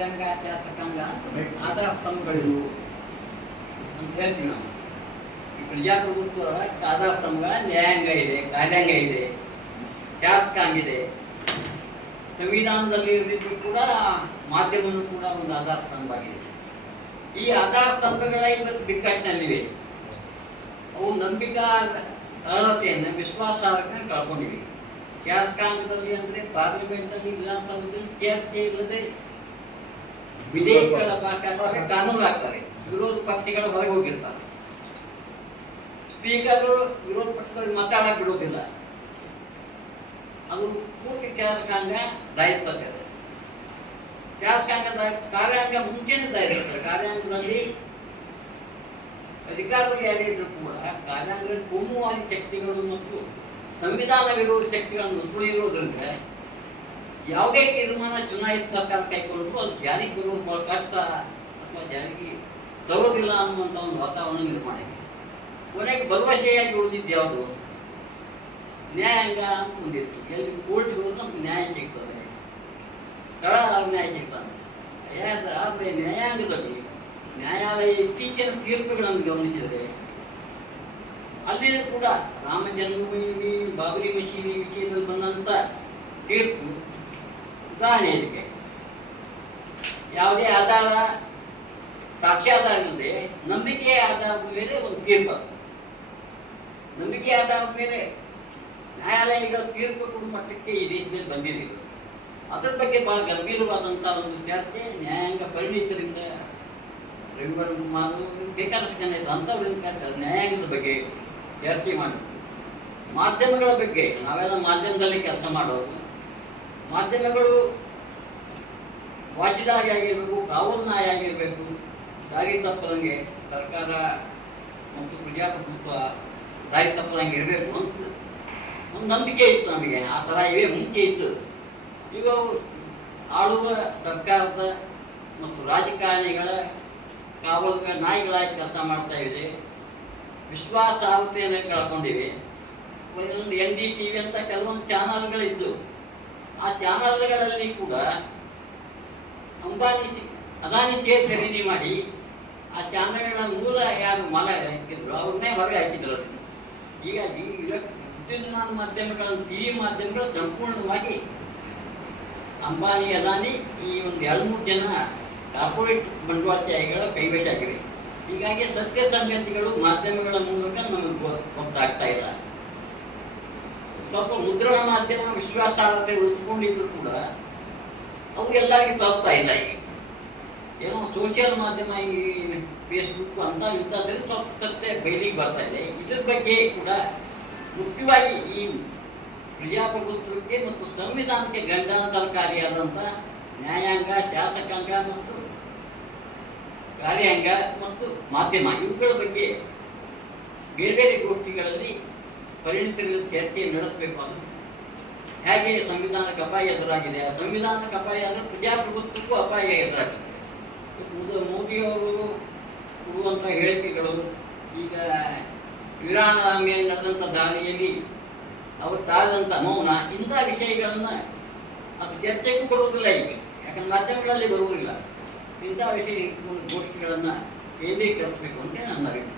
ಕಾರ್ಯಾಂಗ ಶಾಸಕಾಂಗ ಆಧಾರ ಸ್ತಂಭಗಳಿವು ಅಂತ ಹೇಳ್ತೀವಿ ನಾವು. ಈ ಪ್ರಜಾಪ್ರಭುತ್ವ ಆಧಾರ ಸ್ತಂಭಗಳ ನ್ಯಾಯಾಂಗ ಇದೆ, ಕಾರ್ಯಾಂಗ ಇದೆ, ಶಾಸಕಾಂಗ ಇದೆ. ಸಂವಿಧಾನದಲ್ಲಿ ಇರದಿದ್ರು ಕೂಡ ಮಾಧ್ಯಮವನ್ನು ಕೂಡ ಒಂದು ಆಧಾರ ಸ್ತಂಭ ಆಗಿದೆ. ಈ ಆಧಾರ ಸ್ತಂಭಗಳ ಇವತ್ತು ಬಿಕ್ಕಟ್ಟಿನಲ್ಲಿವೆ. ಅವು ನಂಬಿಕಾ ಅರ್ಹತೆಯನ್ನು, ವಿಶ್ವಾಸಾರ್ಹತೆಯನ್ನು ಕಳ್ಕೊಂಡಿವೆ. ಶಾಸಕಾಂಗದಲ್ಲಿ ಅಂದರೆ ಪಾರ್ಲಿಮೆಂಟಲ್ಲಿ, ವಿಧಾನಸಭೆಯಲ್ಲಿ ಚರ್ಚೆ ಇಲ್ಲದೆ ವಿಧೇಯಕಗಳ ಪಾಠ ಕಾನೂನು ಆಗ್ತಾರೆ. ವಿರೋಧ ಪಕ್ಷಗಳ ಹೊರಗೆ ಹೋಗಿರ್ತಾರೆ. ಸ್ಪೀಕರು ವಿರೋಧ ಪಕ್ಷದವ್ರಿಗೆ ಮಾತಾಡಕ್ಕೆ ಬಿಡೋದಿಲ್ಲ. ಅದು ಪೂರ್ತಿ ಶಾಸಕಾಂಗ ದಾಯಿಸ್ತದೆ. ಶಾಸಕಾಂಗ ಕಾರ್ಯಾಂಗ ಮುಂಚೆನೇ ದಾಯಿಸ್ತದೆ. ಕಾರ್ಯಾಂಗದಲ್ಲಿ ಅಧಿಕಾರದಲ್ಲಿ ಯಾರಿದ್ರು ಕೂಡ ಕಾರ್ಯಾಂಗದಲ್ಲಿ ಕೋಮುವಾದಿ ಶಕ್ತಿಗಳು ಮತ್ತು ಸಂವಿಧಾನ ವಿರೋಧಿ ಶಕ್ತಿಗಳನ್ನು ತುಳಿಯಿರೋದ್ರಿಂದ ಯಾವುದೇ ತೀರ್ಮಾನ ಚುನಾಯಿತ ಸರ್ಕಾರ ಕೈಗೊಂಡ್ರು ಅದು ಜಾರಿಗೆ ಬರುವುದು ಬಹಳ ಕಷ್ಟ ಅಥವಾ ಜಾರಿಗೆ ತರೋದಿಲ್ಲ ಅನ್ನುವಂಥ ಒಂದು ವಾತಾವರಣ ನಿರ್ಮಾಣ ಆಗಿದೆ. ಕೊನೆಗೆ ಭರವಸೆಯಾಗಿ ಉಳಿದಿದ್ದು ಯಾವುದು? ನ್ಯಾಯಾಂಗ ಅಂತ ಒಂದಿತ್ತು. ಎಲ್ಲಿ ಕೋರ್ಟ್ಗೆ ಹೋದ್ರೆ ನಮ್ಗೆ ನ್ಯಾಯ ಸಿಗ್ತದೆ, ಕಳ ನ್ಯಾಯ ಸಿಗ್ತದೆ. ಆದರೆ ನ್ಯಾಯಾಂಗದಲ್ಲಿ ನ್ಯಾಯಾಲಯ ಇತ್ತೀಚಿನ ತೀರ್ಪುಗಳನ್ನು ಗಮನಿಸಿದರೆ ಅಲ್ಲಿಯೂ ಕೂಡ ರಾಮ ಜನ್ಮಭೂಮಿ, ಬಾಬರಿ ಮಸೀದಿ ವಿಷಯದಲ್ಲಿ ಬಂದಂಥ ತೀರ್ಪು ಉದಾಹರಣೆ ಇದಕ್ಕೆ ಯಾವುದೇ ಆಧಾರ, ಸಾಕ್ಷ್ಯಾಧಾರ ಇಲ್ಲದೆ ನಂಬಿಕೆಯ ಆಧಾರದ ಮೇಲೆ ಒಂದು ತೀರ್ಪು, ನಂಬಿಕೆಯ ಆಧಾರದ ಮೇಲೆ ನ್ಯಾಯಾಲಯಗಳ ತೀರ್ಪು ಕೊಡುವ ಮಟ್ಟಕ್ಕೆ ಈ ದೇಶದಲ್ಲಿ ಬಂದಿದೆ. ಅದರ ಬಗ್ಗೆ ಬಹಳ ಗಂಭೀರವಾದಂಥ ಒಂದು ಚರ್ಚೆ ನ್ಯಾಯಾಂಗ ಪರಿಣಿತರಿಂದ ರವಿವಾರ ಬೇಕಾದಷ್ಟು ಜನ ಇದ್ದು ಅಂಥವ್ರಿಂದ ನ್ಯಾಯಾಂಗದ ಬಗ್ಗೆ ಚರ್ಚೆ ಮಾಡಿದ್ರು. ಮಾಧ್ಯಮಗಳ ಬಗ್ಗೆ ನಾವೆಲ್ಲ ಮಾಧ್ಯಮದಲ್ಲಿ ಕೆಲಸ ಮಾಡೋದು. ಮಾಧ್ಯಮಗಳು ವಾಚದಾರಿ ಆಗಿರಬೇಕು, ಕಾವಲು ನಾಯ ಆಗಿರಬೇಕು, ದಾರಿ ತಪ್ಪದಂಗೆ ಸರ್ಕಾರ ಮತ್ತು ಪ್ರಜಾಪ್ರಭುತ್ವ ದಾರಿ ತಪ್ಪದಂಗೆ ಇರಬೇಕು ಅಂತ ಒಂದು ನಂಬಿಕೆ ಇತ್ತು ನಮಗೆ. ಆ ಥರ ಇವೇ ಮುಂಚೆ ಇತ್ತು. ಈಗ ಆಳುವ ಸರ್ಕಾರದ ಮತ್ತು ರಾಜಕಾರಣಿಗಳ ಕಾವಲು ನಾಯಿಗಳಾಗಿ ಕೆಲಸ ಮಾಡ್ತಾ ಇದೆ. ವಿಶ್ವಾಸಾರ್ಹತೆಯನ್ನು ಕಳ್ಕೊಂಡಿವೆ. ಒಂದು NDTV ಅಂತ ಕೆಲವೊಂದು ಚಾನಲ್ಗಳಿದ್ದು ಆ ಚಾನಲ್ಗಳಲ್ಲಿ ಕೂಡ ಅದಾನಿ ಶೇರ್ ಖರೀದಿ ಮಾಡಿ ಆ ಚಾನಲ್ಗಳ ಮೂಲ ಯಾರು ಮಾಲ ಹಾಕಿದ್ರು ಅವ್ರನ್ನೇ ಹೊರಗೆ ಹಾಕಿದ್ರು. ಹೀಗಾಗಿ ವಿದ್ಯುನ್ಮಾನ ಮಾಧ್ಯಮಗಳನ್ನು, TV ಮಾಧ್ಯಮಗಳು ಸಂಪೂರ್ಣವಾಗಿ ಅಂಬಾನಿ, ಅದಾನಿ ಈ ಒಂದು 2-3 ಜನ ಕಾರ್ಪೊರೇಟ್ ಬಂಡವಾಳಶಾಹಿಗಳ ಕೈವಶ ಆಗಿವೆ. ಹೀಗಾಗಿ ಸತ್ಯ ಸಂಗತಿಗಳು ಮಾಧ್ಯಮಗಳ ಮೂಲಕ ನಮಗೆ ಗೊತ್ತಾಗ್ತಾ ಇಲ್ಲ. ಸ್ವಲ್ಪ ಮುದ್ರಣ ಮಾಧ್ಯಮ ವಿಶ್ವಾಸಾರ್ಹತೆ ಉಳಿಸ್ಕೊಂಡಿದ್ರು ಕೂಡ ಅವು ಎಲ್ಲರಿಗೂ ತಲುಪ್ತಾ ಇಲ್ಲ. ಈಗ ಏನೋ ಸೋಷಿಯಲ್ ಮಾಧ್ಯಮ, ಈ ಫೇಸ್ಬುಕ್ ಅಂತ ಇಂಥದ್ರಲ್ಲಿ ಸ್ವಲ್ಪ ಸತ್ಯ ಬಯಲಿಗೆ ಬರ್ತಾ ಇದೆ. ಇದ್ರ ಬಗ್ಗೆ ಕೂಡ ಮುಖ್ಯವಾಗಿ ಈ ಪ್ರಜಾಪ್ರಭುತ್ವಕ್ಕೆ ಮತ್ತು ಸಂವಿಧಾನಕ್ಕೆ ಗಂಡಾಂತರಕಾರಿಯಾದಂಥ ನ್ಯಾಯಾಂಗ, ಶಾಸಕಾಂಗ ಮತ್ತು ಕಾರ್ಯಾಂಗ ಮತ್ತು ಮಾಧ್ಯಮ ಇವುಗಳ ಬಗ್ಗೆ ಬೇರೆ ಬೇರೆ ಗೋಷ್ಠಿಗಳಲ್ಲಿ ಪರಿಣಿತರಲ್ಲಿ ಚರ್ಚೆ ನಡೆಸಬೇಕು. ಅದು ಹೇಗೆ ಸಂವಿಧಾನಕ್ಕೆ ಅಪಾಯ ಎದುರಾಗಿದೆ, ಸಂವಿಧಾನಕ್ಕೆ ಅಪಾಯ ಅಂದರೆ ಪ್ರಜಾಪ್ರಭುತ್ವಕ್ಕೂ ಅಪಾಯ ಎದುರಾಗಿದೆ. ಮೋದಿಯವರು ಕೊಡುವಂಥ ಹೇಳಿಕೆಗಳು, ಈಗ ಇರಾನ್ ಮೇಲೆ ನಡೆದಂಥ ದಾಳಿಯಲ್ಲಿ ಅವರು ತಾಳದಂಥ ಮೌನ, ಇಂಥ ವಿಷಯಗಳನ್ನು ಅದು ಚರ್ಚೆಗೂ ಬರುವುದಿಲ್ಲ ಈಗ. ಯಾಕಂದ್ರೆ ಮಾಧ್ಯಮಗಳಲ್ಲಿ ಬರುವುದಿಲ್ಲ. ಇಂಥ ವಿಷಯ ಗೋಷ್ಠಿಗಳನ್ನು ಕೇಂದ್ರೀಕರಿಸಬೇಕು ಅಂತ ನನ್ನ ಅಭಿಪ್ರಾಯ.